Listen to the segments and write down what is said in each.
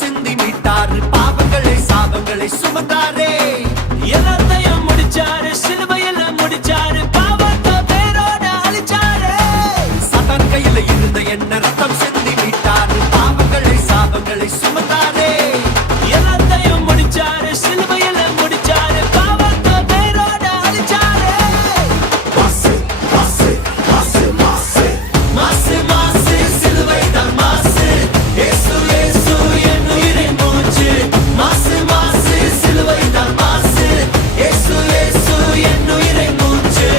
ரத்தம் சிந்தி மீட்டாரு பாவங்களை சாபங்களை சுமந்தாரே எல்லாத்தையும் முடிச்சாரு சிலுவையில முடிச்சாரு பாவத்தை பேரோட அழிச்சாரு சதான் கையில இருந்த என்ன ரத்தம் சிந்தி மீட்டாரு பாவங்களை சாபங்களை சுமந்தாரே எல்லாத்தையும் முடிச்சாரு சிலுவையில முடிச்சாரு பாவத்தை பேரோட அழிச்சாரு மாசு மாசு மாசு மாசு மாசு மாசு சிலுவை தான் மாசு இயேசு இயேசு என் உயிரின் மூச்சு மாசு மாசு சிலுவை தான் மாசு இயேசு இயேசு என் உயிரின் மூச்சு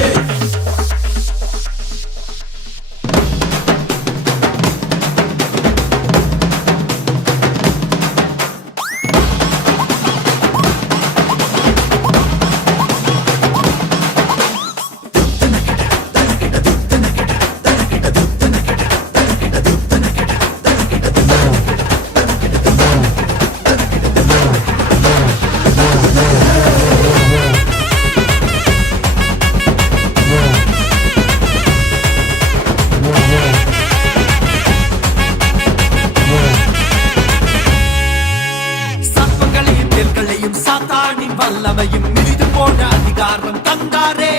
சர்ப்பங்களையும் தேள்களையும் சாத்தானின் வல்லமையும் மிதித்து போன அதிகாரம் தந்தாரே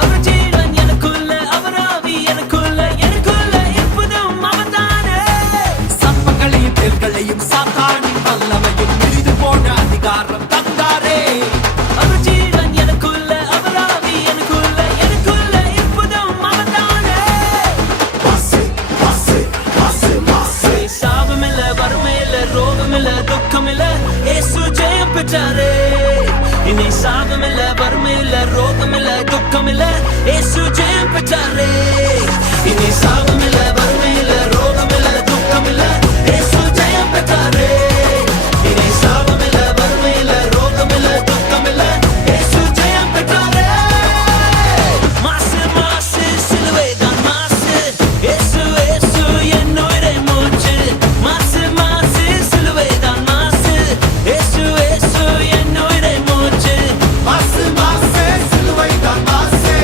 அவர் ஜீவன் எனக்குள்ள அவர் ஆவி எனக்குள்ள எனக்குள்ள எப்போதும் அவர்தானே சர்ப்பங்களையும் தேள்களையும் சாத்தானின் வல்லமையும் மிதித்து போன அதிகாரம் தந்தாரே அவர் ஜீவன் எனக்குள்ள அவர் ஆவி எனக்குள்ள எனக்குள்ள எப்போதும் அவர்தானே மாசு மாசு மாசு மாசு சாபமில்ல வறுமையில்ல ரோகமில்ல துக்கமில்ல இயேசு ஜெயம் பெற்றாரே இனி சாபமில்ல வறுமையில்ல ரோகமில்ல துக்கமில்ல இயேசு ஜெயம் பெற்றாரே இனி சாபமில்ல வறுமையில்ல ரோகமில்ல துக்கமில்ல இயேசு ஜெயம் பெற்றாரே இனி சாபமில்ல வறுமையில்ல ரோகமில்ல துக்கமில்ல இயேசு ஜெயம் பெற்றாரே மாசு மாசு சிலுவை தான் மாசு இயேசு இயேசு என் உயிரை மூச்சு மாசு மாசு சிலுவை தான் மாசு இயேசு இயேசு என் உயிரை மூச்சு மாசு மாசு சிலுவை தான் மாசு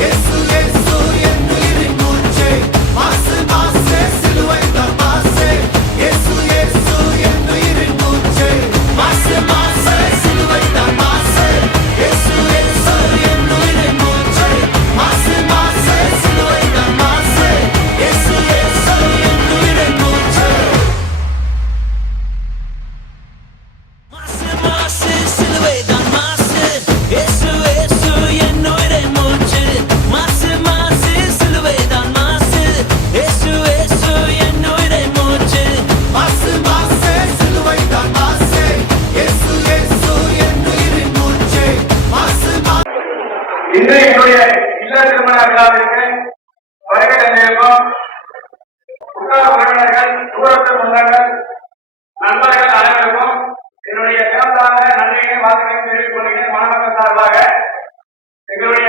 இயேசு இயேசு என் உயிரின் மூச்சு மாசு மாசு சிலுவை தான் மாசு இயேசு இயேசு என் உயிரின் மூச்சு மாசு மாசு சிலுவை தான் மாசு இயேசு இயேசு என் உயிரின் மூச்சு மாசு மாசு சிலுவை தான் மாசு இயேசு இயேசு என் உயிரின் மூச்சு மாசு மாசு சிலுவை தான் மாசு இயேசு இயேசு என் உயிரை மூச்சு மாசு மாசு சிலுவை தான் மாசு இயேசு இயேசு என் உயிரை மூச்சு மாசு மாசு சிலுவை தான் மாசு இயேசு இயேசு என் உயிரின் மூச்சு மாசு இன்று என்னுடைய இல்ல திருமண விழாவிற்கு வருகை தந்திருக்கும் உற்றார் உறவினர்கள் தூரத்து சொந்தங்கள் நண்பர்கள் அனைவருக்கும் என்னுடைய சிறந்தான நன்றியையும் வாழ்க்கையும் தெரிவித்துக் கொள்கிறேன் மாணவர்கள் சார்பாக எங்களுடைய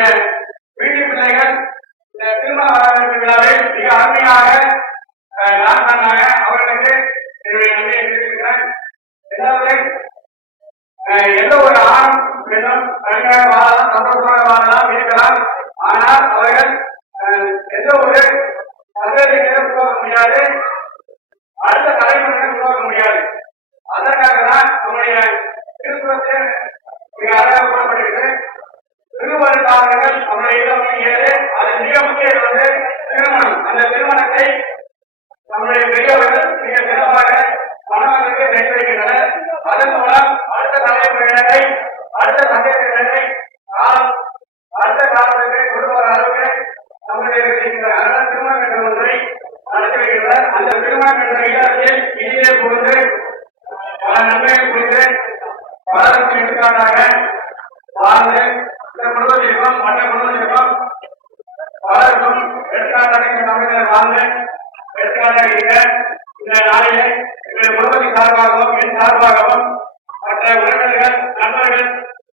வீட்டு பிள்ளைகள் இந்த திருமண வரவேற்பு விழாவில் மிக அருமையாக டான்ஸ் பண்ணாங்க அவர்களுக்கு என்னுடைய நன்றியை தெரிவிக்கிறேன். இரண்டாவது எந்த ஒரு ஆணும் பெண்ணும் தனியாக வாழலாம் சந்தோஷமாக வாழலாம் இருக்கலாம். ஆனால் அவர்கள் எந்த ஒரு சந்தேகத்தையும் உருவாக்க முடியாது, அடுத்த தலைமுறையை உருவாக்க முடியாது. அதற்காக தான் நம்முடைய திருக்குறள் மிக அழகாக கூறப்பட்டிருக்கிறது. திருமணக்காரர்கள் நம்முடைய இடம் ஏழு அதில் மிக முக்கியம் வந்து திருமணம். அந்த திருமணத்தை நம்முடைய பெரியவர்கள் மிக சிறப்பாக மணமக்களுக்கு செய்து வைக்கின்றனர். அதன் மூலம் அடுத்த தலைமுறையினரை அடுத்த சந்தேகத்தினரை அடுத்த காலத்திற்கு கொண்டு வர அளவுக்கு நம்முடைய இருக்கின்றனர். அதனால் திருமணம் என்ற ஒன்றை நடத்தி வைக்கின்றனர். அந்த திருமணம் என்ற இடத்தில் இனியே புகுந்து பல நன்மைகள் குறித்து பலருக்கு எடுத்துக்காட்டாக வாழ்ந்து இந்த குடும்பத்திற்கும் மற்ற குடும்பத்திற்கும் பலருக்கும் எடுத்துக்காட்டாக இந்த தமிழர் வாழ்ந்து எடுத்துக்காட்டாக இருக்க இந்த நாளிலே எங்களுடைய குடும்பத்தின் சார்பாகவும் என் சார்பாகவும் மற்ற உறவினர்கள் நண்பர்கள்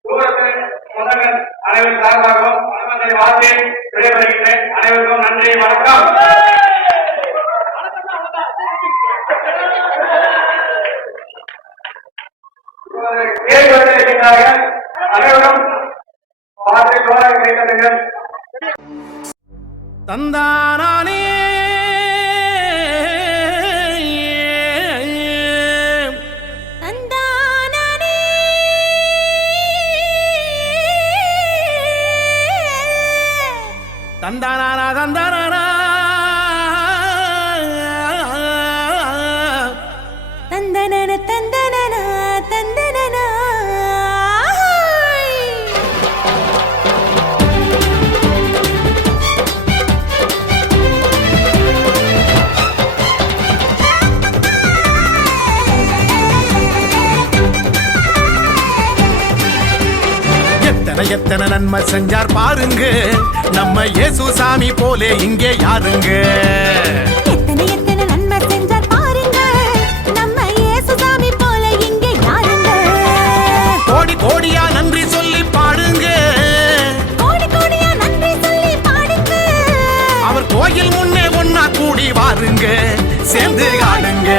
தூரத்து சொந்தங்கள் அனைவரும் சார்பாகவும் மனமத்தை வாழ்த்து விடைபெறுகின்றேன். அனைவருக்கும் நன்றி, வணக்கம். அனைவரும் பார்த்து தோழர்கள் கைத்தட்டுங்கள். தந்தானே எத்தனை எத்தனை நன்மை செஞ்சார் பாருங்க, நம்ம இயேசு சாமி போலே இங்கே யாருங்க. எத்தனை எத்தனை நன்மை செஞ்சார் பாருங்க, நம்ம இயேசுசாமி போல இங்கே யாருங்க. கோடி கோடியா நன்றி சொல்லி பாடுங்க, கோடி கோடியா நன்றி சொல்லி பாடுங்க. அவர் கோயில் முன்னே ஒன்னா கூடி வாருங்க, சேர்ந்து ஆடுங்க.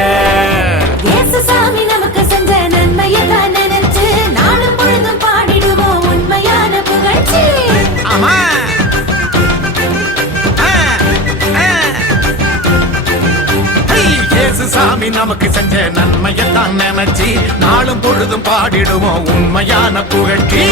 இயேசுசாமி நமக்கு செஞ்ச நன்மையெல்லாம் நினைச்சு நாளும் பொழுதும் பாடிடுவோம் உண்மையான புகழ்ச்சி. ஆமா. சாமி நமக்கு செஞ்ச நன்மையத்தான் நினைச்சு நாளும் பொழுதும் பாடிடுவோம் உண்மையான புகழ்ச்சி.